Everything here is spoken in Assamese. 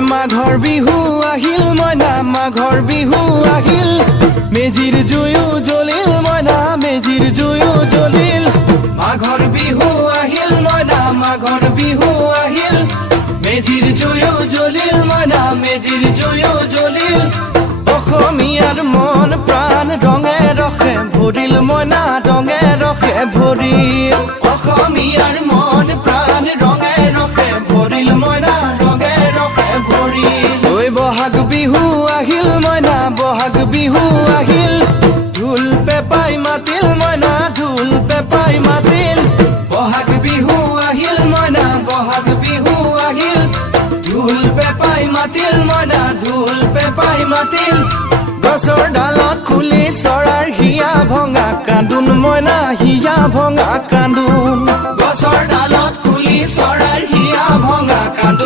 মাঘৰ বিহু আহিল মইনা মাঘৰ বিহু আহিল মেজিৰ জুয়ো জ্বলিল মইনা মেজিৰ জুয়ো জ্বলিল মাঘৰ বিহু আহিল মইনা মাঘৰ বিহু আহিল মেজিৰ জুয়ো জ্বলিল মইনা মেজিৰ জুয়ো জ্বলিল অসমীয়াৰ মন প্ৰাণ ৰঙে ৰসে ভৰিল মইনা ৰঙে ৰসে ভৰিল অসমীয়াৰ মন প্ৰাণ ৰঙে ৰসে ভৰিল মইনা ৰঙে ৰসে ভৰিল ঐ বহাগ বিহু আহিল মইনা বহাগ বিহু আহিল ঢোল পেপাই মাতিল মইনা ঢোল পেপাই মাতিল বহাগ বিহু আহিল মইনা বহাগ বিহু আহিল ঢোল পেপাই মাতিল মইনা ঢোল পেপাই মাতিল গছৰ ডালত খুলি চৰাৰ হিয়া ভঙা কান্দোন মইনা হিয়া ভঙা কান্দোন গছৰ ডালত খুলি চৰাৰ হিয়া ভঙা কান্দোন